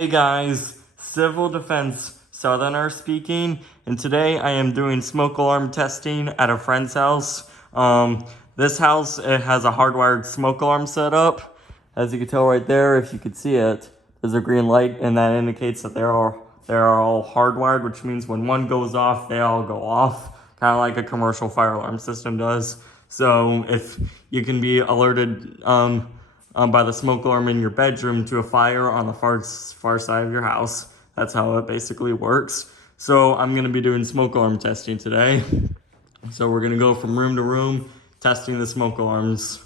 Hey guys, Civil Defense Southerner speaking, and today I am doing smoke alarm testing at a friend's house. This house, it has a hardwired smoke alarm set up. As you can tell right there, if you could see it, there's a green light, and that indicates that they are all hardwired, which means when one goes off, they all go off, kind of like a commercial fire alarm system does. So if you can be alerted by the smoke alarm in your bedroom to a fire on the far side of your house. That's how it basically works. So I'm gonna be doing smoke alarm testing today. So we're gonna go from room to room, testing the smoke alarms.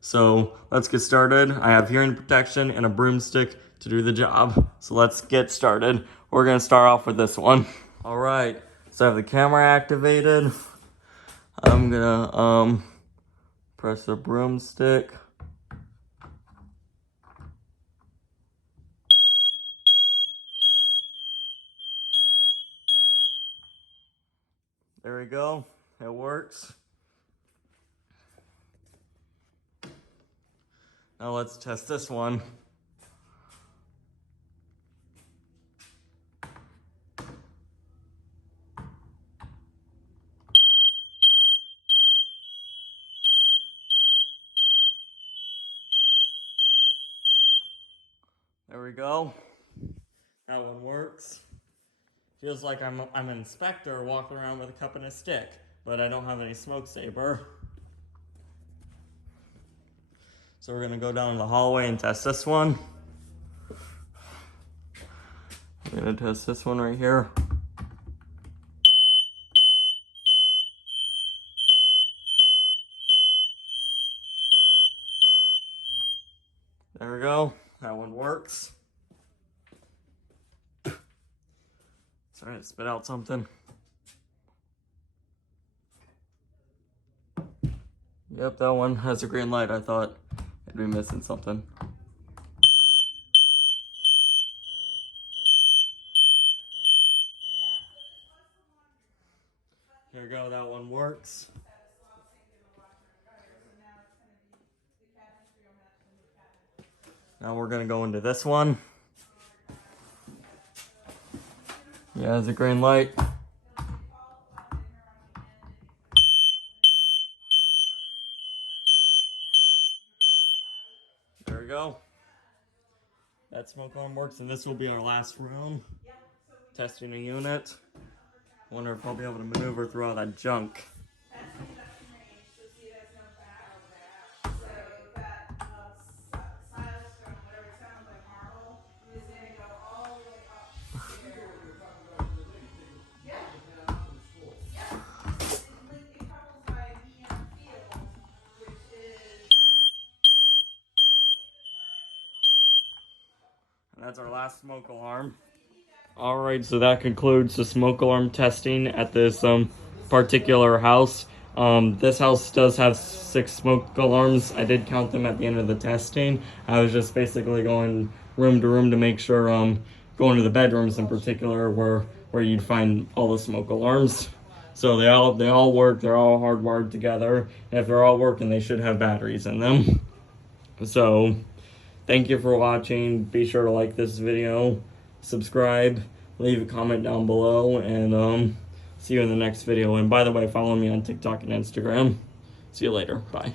So let's get started. I have hearing protection and a broomstick to do the job. So let's get started. We're gonna start off with this one. All right, so I have the camera activated. I'm gonna press the broomstick. There we go, it works. Now let's test this one. There we go. That one works. Feels like I'm an inspector walking around with a cup and a stick, but I don't have any smoke saber. So we're gonna go down the hallway and test this one. I'm gonna test this one right here. There we go. That one works. Sorry to spit out something. Yep, that one has a green light. I thought I'd be missing something. Here we go, that one works. Now we're gonna go into this one. Yeah, there's a green light. There we go. That smoke alarm works, and this will be our last room. Testing a unit. Wonder if I'll be able to maneuver through all that junk. And that's our last smoke alarm. Alright, so that concludes the smoke alarm testing at this particular house. This house does have 6 smoke alarms. I did count them at the end of the testing. I was just basically going room to room to make sure, going to the bedrooms in particular where you'd find all the smoke alarms. So they all work, they're all hardwired together, and if they're all working, they should have batteries in them. So thank you for watching. Be sure to like this video, subscribe, leave a comment down below, and see you in the next video. And by the way, follow me on TikTok and Instagram. See you later. Bye.